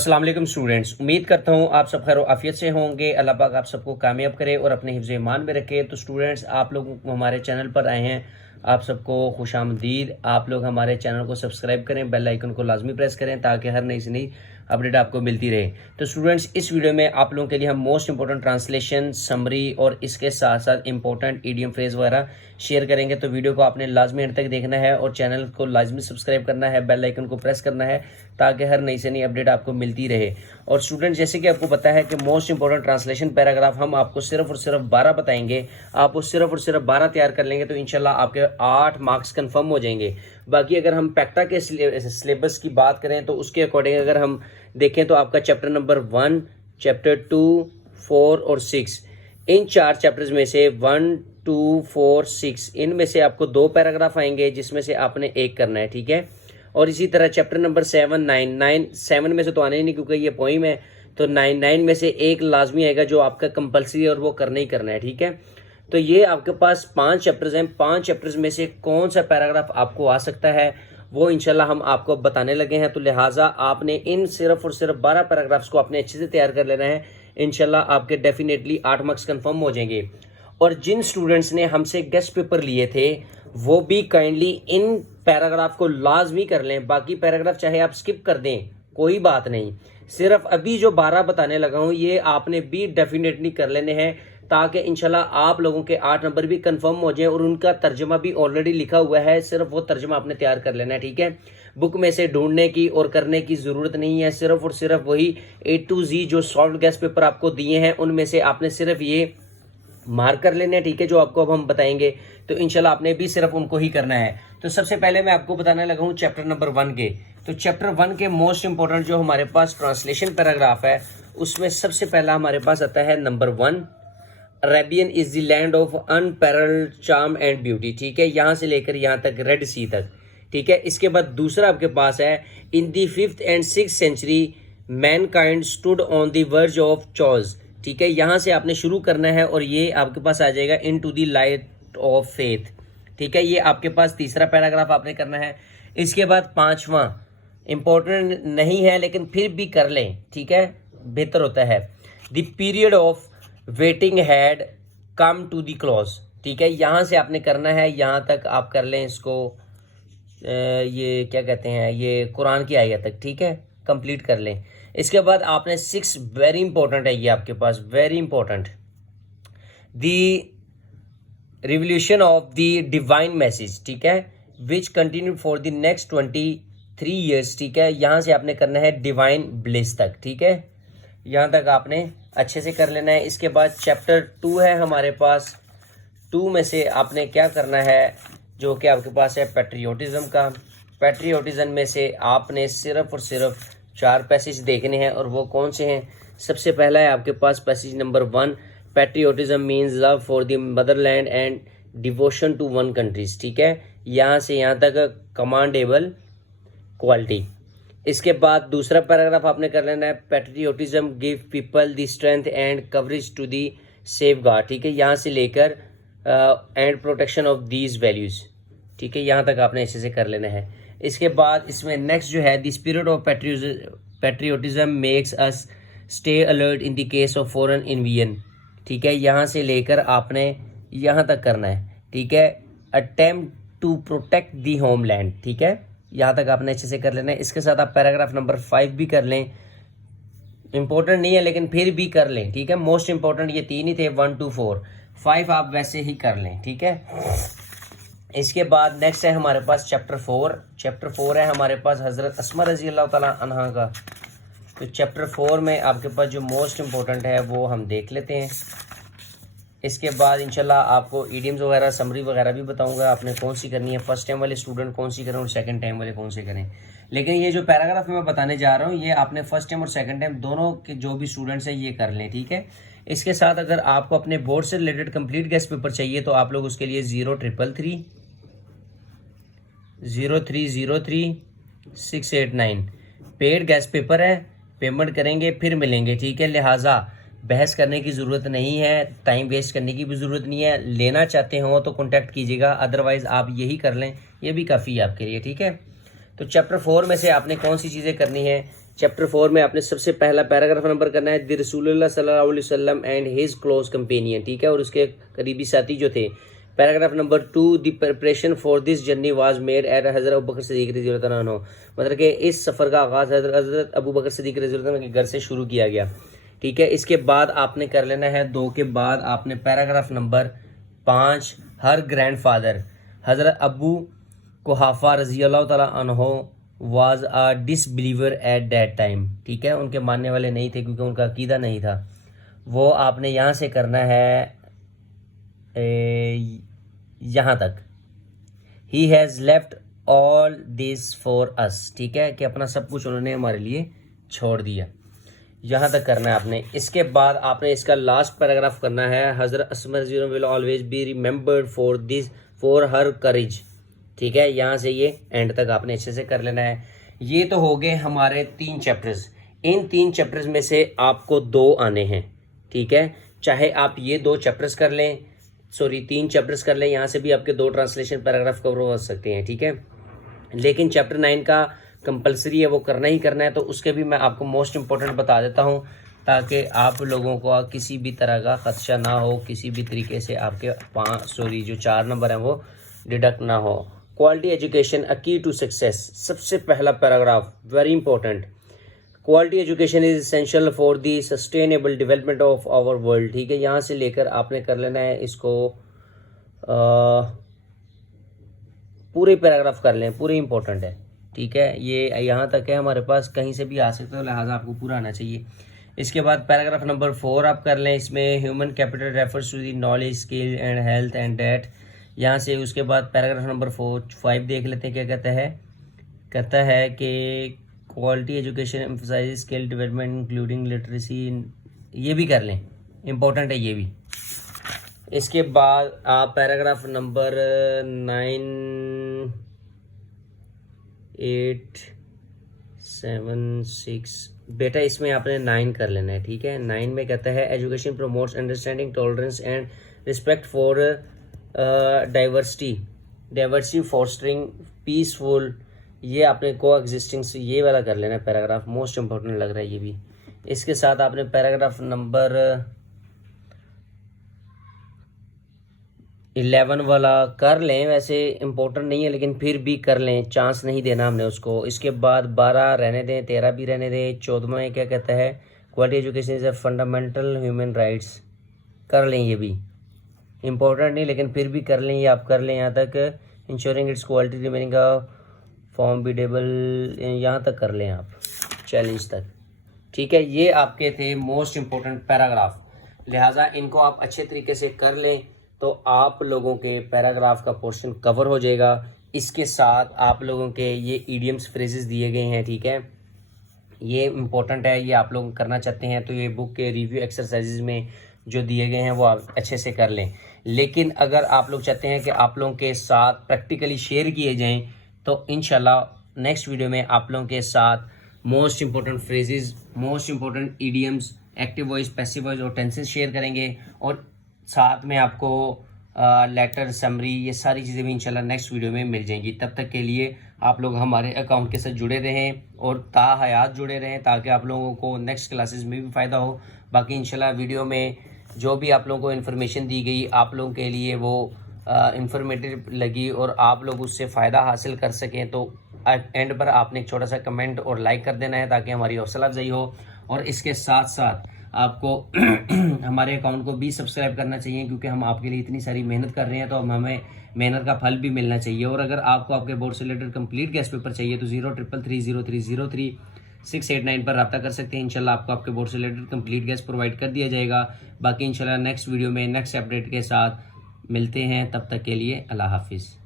अस्सलाम वालेकुम स्टूडेंट्स, उम्मीद करता हूँ आप सब खैर आफियत से होंगे। अल्लाह पाक आप सबको कामयाब करे और अपने हिफ्ज़ ईमान में रखे। तो स्टूडेंट्स, आप लोग हमारे चैनल पर आए हैं, आप सबको खुशामदीद। आप लोग हमारे चैनल को सब्सक्राइब करें, बेल आइकन को लाजमी प्रेस करें ताकि हर नई से नई अपडेट आपको मिलती रहे। तो स्टूडेंट्स, इस वीडियो में आप लोगों के लिए हम मोस्ट इंपॉर्टेंट ट्रांसलेशन, समरी और इसके साथ साथ इंपॉर्टेंट ईडियम फ्रेज वगैरह शेयर करेंगे। तो वीडियो को आपने लाजमी एंड तक देखना है और चैनल को लाजमी सब्सक्राइब करना है, बेल आइकन को प्रेस करना है ताकि हर नई से नई अपडेट आपको मिलती रहे। और स्टूडेंट, जैसे कि आपको पता है कि मोस्ट इंपॉर्टेंट ट्रांसलेशन पैराग्राफ हम आपको सिर्फ और सिर्फ 12 बताएंगे। आप वो सिर्फ और सिर्फ 12 तैयार कर लेंगे तो इंशाल्लाह आपके 8 मार्क्स कंफर्म हो जाएंगे। बाकी अगर हम पैक्टा के सिलेबस की बात करें तो उसके अकॉर्डिंग अगर हम देखें तो आपका चैप्टर नंबर 1, चैप्टर 2, 4 और 6, इन 4 चैप्टर्स में से 1, 2, 4, 6 इनमें से आपको 2 पैराग्राफ आएंगे जिसमें से आपने एक करना है, ठीक है। और इसी तरह चैप्टर नंबर 7, 9 7 में से तो आने ही नहीं क्योंकि ये पोइम है, तो 9 में से एक लाजमी आएगा जो आपका कंपलसरी और वो करना ही करना है, ठीक है। तो ये आपके पास 5 चैप्टर्स हैं। 5 चैप्टर्स में से कौन सा पैराग्राफ आपको आ सकता है वो इंशाल्लाह हम आपको बताने लगे हैं। तो लिहाजा आपने इन सिर्फ और सिर्फ 12 पैराग्राफ्स को आपने अच्छे से तैयार कर लेना है। इंशाल्लाह आपके डेफिनेटली 8 मार्क्स कंफर्म हो जाएंगे। और जिन स्टूडेंट्स ने हमसे गेस्ट पेपर लिए थे वो भी काइंडली इन पैराग्राफ को लाजमी कर लें। बाकी पैराग्राफ चाहे आप स्किप कर दें, कोई बात नहीं। सिर्फ अभी जो 12 बताने लगा हूँ ये आपने भी डेफिनेटली कर लेने हैं ताकि इंशाल्लाह आप लोगों के 8 नंबर भी कंफर्म हो जाएं। और उनका तर्जमा भी ऑलरेडी लिखा हुआ है, सिर्फ वो तर्जमा आपने तैयार कर लेना है, ठीक है। बुक में से ढूंढने की और करने की ज़रूरत नहीं है। सिर्फ और सिर्फ वही A to Z जो सॉल्व गेस्ट पेपर आपको दिए हैं उनमें से आपने सिर्फ ये मार्क कर लेने हैं, ठीक है, जो आपको अब हम बताएंगे। तो इंशाल्लाह आपने भी सिर्फ उनको ही करना है। तो सबसे पहले मैं आपको बताने लगा हूँ चैप्टर नंबर 1 के। तो चैप्टर 1 के मोस्ट इंपॉर्टेंट जो हमारे पास ट्रांसलेशन पैराग्राफ है उसमें सबसे पहला हमारे पास आता है number 1, Arabian is the land of unparalleled charm and beauty, ठीक है, यहाँ से लेकर यहाँ तक रेड सी तक, ठीक है। इसके बाद दूसरा आपके पास है in the 5th and 6th century mankind stood on the verge of chaos, ठीक है, यहाँ से आपने शुरू करना है और ये आपके पास आ जाएगा into the light of faith, ठीक है। ये आपके पास तीसरा पैराग्राफ आपने करना है। इसके बाद 5वां इंपॉर्टेंट नहीं है लेकिन फिर भी कर लें, ठीक है, बेहतर होता है। The period of waiting had come to the close, ठीक है, यहाँ से आपने करना है, यहाँ तक आप कर लें इसको। ये क्या कहते हैं, ये कुरान की आयत तक, ठीक है, कंप्लीट कर लें। इसके बाद आपने 6 वेरी इंपॉर्टेंट है ये आपके पास, very important, the revolution of the divine message, ठीक है, which continue for the next 23 years, ठीक है, यहाँ से आपने करना है डिवाइन ब्लिस तक, ठीक है, यहाँ तक आपने अच्छे से कर लेना है। इसके बाद चैप्टर 2 है हमारे पास। 2 में से आपने क्या करना है जो कि आपके पास है पैट्रियोटिज्म का। पैट्रियोटिज्म में से आपने सिर्फ और सिर्फ 4 पैसेज देखने हैं और वो कौन से हैं। सबसे पहला है आपके पास passage number 1, patriotism means love for the motherland and devotion to one country's, ठीक है, यहाँ से यहाँ तक कमांडेबल क्वालिटी। इसके बाद दूसरा पैराग्राफ आपने कर लेना है patriotism give people the strength and courage to the safeguard, ठीक है, यहाँ से लेकर and protection of these values, ठीक है, यहाँ तक आपने अच्छे से कर लेना है। इसके बाद इसमें नेक्स्ट जो है the spirit of patriotism makes us stay alert in the case of foreign invasion, ठीक है, यहाँ से लेकर आपने यहाँ तक करना है, ठीक है, attempt to protect the homeland, ठीक है, यहाँ तक आपने अच्छे से कर लेना है। इसके साथ आप पैराग्राफ नंबर 5 भी कर लें, इंपॉर्टेंट नहीं है लेकिन फिर भी कर लें, ठीक है, मोस्ट इंपॉर्टेंट ये 3 ही थे, 1 2 4 5 आप वैसे ही कर लें, ठीक है। इसके बाद नेक्स्ट है हमारे पास चैप्टर 4। चैप्टर 4 है हमारे पास हज़रत अस्मा रज़ी अल्लाह ताला अन्हा का। तो चैप्टर 4 में आपके पास जो मोस्ट इंपॉर्टेंट है वो हम देख लेते हैं। इसके बाद इंशाल्लाह आपको ईडियम्स वगैरह, समरी वगैरह भी बताऊंगा आपने कौन सी करनी है। फर्स्ट टाइम वाले स्टूडेंट कौन सी करें और सेकंड टाइम वाले कौन से करें। लेकिन ये जो पैराग्राफ मैं बताने जा रहा हूँ ये आपने फर्स्ट टाइम और सेकंड टाइम दोनों के जो भी स्टूडेंट्स हैं ये कर लें, ठीक है। इसके साथ अगर आपको अपने बोर्ड से रिलेटेड कंप्लीट गेस्ट पेपर चाहिए तो आप लोग उसके लिए 0333 0303 689 पेड गेस्ट पेपर है, पेमेंट करेंगे फिर मिलेंगे, ठीक है। लिहाजा बहस करने की ज़रूरत नहीं है, टाइम वेस्ट करने की भी ज़रूरत नहीं है। लेना चाहते हो तो कॉन्टैक्ट कीजिएगा, अदरवाइज़ आप यही कर लें, ये भी काफ़ी है आपके लिए, ठीक है। तो चैप्टर 4 में से आपने कौन सी चीज़ें करनी है चैप्टर 4 में आपने सबसे पहला पैराग्राफ नंबर करना है द रसूलुल्लाह सल्लल्लाहु अलैहि वसल्लम एंड हिज क्लोज कंपेनियन, ठीक है, और उसके करीबी साथी जो थे। Paragraph number 2 the preparation for this journey was made at हज़रत अबू बकर सिद्दीक रज़ियल्लाहु ताला अन्हु, मतलब कि इस सफ़र का आगाज़ हज़रत अबू बकर सिद्दीक रज़ियल्लाहु ताला के घर से शुरू किया गया, ठीक है। इसके बाद आपने कर लेना है 2 के बाद आपने पैराग्राफ नंबर 5 हर ग्रैंडफादर हज़रत अबू कुहाफा रज़ियल्लाहु ताला अन्हु was a disbeliever at that time, ठीक है, उनके मानने वाले नहीं थे क्योंकि उनका अकीदा नहीं था। वो आपने यहाँ से करना है यहाँ तक, he has left all this for us, ठीक है, कि अपना सब कुछ उन्होंने हमारे लिए छोड़ दिया, यहाँ तक करना है आपने। इसके बाद आपने इसका लास्ट पैराग्राफ करना है हज़रत अस्मा रज़ियल्लाहु will always be remembered for her courage, ठीक है, यहाँ से ये एंड तक आपने अच्छे से कर लेना है। ये तो हो गए हमारे 3 चैप्टर्स। इन 3 चैप्टर्स में से आपको 2 आने हैं, ठीक है, चाहे आप ये 2 चैप्टर्स कर लें, 3 चैप्टर्स कर लें, यहाँ से भी आपके 2 ट्रांसलेशन पैराग्राफ कवर हो सकते हैं, ठीक है। लेकिन चैप्टर 9 का कंपलसरी है, वो करना ही करना है, तो उसके भी मैं आपको मोस्ट इंपॉर्टेंट बता देता हूँ ताकि आप लोगों को किसी भी तरह का खदशा ना हो, किसी भी तरीके से आपके जो 4 नंबर हैं वो डिडक्ट ना हो। क्वालिटी एजुकेशन अ की टू सक्सेस, सबसे पहला paragraph very important, quality education is essential for the sustainable development of our world, ठीक है। यहाँ से लेकर आपने कर लेना है इसको पूरे पैराग्राफ कर लें, पूरे इंपॉर्टेंट है, ठीक है। ये यहाँ तक है, हमारे पास कहीं से भी आ सकता है, लिहाजा आपको पूरा आना चाहिए। इसके बाद पैराग्राफ नंबर 4 आप कर लें, इसमें human capital refers to the knowledge skill and health and date, यहाँ से। उसके बाद पैराग्राफ नंबर 5 देख लेते हैं क्या कहता है कि quality education emphasize skill development including literacy, ये भी कर लें, इम्पोर्टेंट है ये भी। इसके बाद आप पैराग्राफ नंबर 9, 8, 7, 6 बेटा इसमें आपने 9 कर लेना है, ठीक है। 9 में कहता है education promotes understanding tolerance and respect for diversity fostering peaceful, ये आपने को एग्जिस्टिंग से ये वाला कर लेना है पैराग्राफ, मोस्ट इंपॉर्टेंट लग रहा है ये भी। इसके साथ आपने पैराग्राफ नंबर 11 वाला कर लें, वैसे इंपॉर्टेंट नहीं है लेकिन फिर भी कर लें, चांस नहीं देना हमने उसको। इसके बाद 12 रहने दें, 13 भी रहने दें। 14 में क्या कहता है quality education is a fundamental human rights, कर लें, ये भी इम्पोर्टेंट नहीं लेकिन फिर भी कर लें, ये आप कर लें यहाँ तक। Ensuring its quality remaining form beadable, यहाँ तक कर लें आप, चैलेंज तक, ठीक है। ये आपके थे मोस्ट इम्पोर्टेंट पैराग्राफ, लिहाजा इनको आप अच्छे तरीके से कर लें तो आप लोगों के पैराग्राफ का पोर्शन कवर हो जाएगा। इसके साथ आप लोगों के ये ईडियम्स फ्रेजेस दिए गए हैं, ठीक है, ये इम्पोर्टेंट है, ये आप लोग करना चाहते हैं तो ये बुक के रिव्यू एक्सरसाइजेज में जो दिए गए हैं वो आप अच्छे से कर लें। लेकिन अगर आप लोग चाहते हैं कि आप लोगों के साथ प्रैक्टिकली शेयर किए जाएं तो इंशाल्लाह नेक्स्ट वीडियो में आप लोगों के साथ most important phrases, most important idioms, active voice, passive voice और टेंसेस शेयर करेंगे, और साथ में आपको लेटर, समरी, ये सारी चीज़ें भी इंशाल्लाह नेक्स्ट वीडियो में मिल जाएंगी। तब तक के लिए आप लोग हमारे अकाउंट के साथ जुड़े रहें और ताहयात जुड़े रहें ताकि आप लोगों को नेक्स्ट क्लासेस में भी फ़ायदा हो। बाकी इंशाल्लाह वीडियो में जो भी आप लोगों को इन्फॉर्मेशन दी गई आप लोगों के लिए वो इंफॉर्मेटिव लगी और आप लोग उससे फ़ायदा हासिल कर सकें तो एंड पर आपने एक छोटा सा कमेंट और लाइक कर देना है ताकि हमारी हौसला अफजाई हो। और इसके साथ साथ आपको हमारे अकाउंट को भी सब्सक्राइब करना चाहिए क्योंकि हम आपके लिए इतनी सारी मेहनत कर रहे हैं तो हमें मेहनत का फल भी मिलना चाहिए। और अगर आपको आपके बोर्ड से रिलेटेड कंप्लीट गेस्ट पेपर चाहिए तो 0333030689 पर रब्ता कर सकते हैं। इंशाल्लाह आपको आपके बोर्ड से रिलेटेड कंप्लीट गेस्ट प्रोवाइड कर दिया जाएगा। बाकी इंशाल्लाह नेक्स्ट वीडियो में नेक्स्ट अपडेट के साथ मिलते हैं, तब तक के लिए अल्लाह हाफिज़।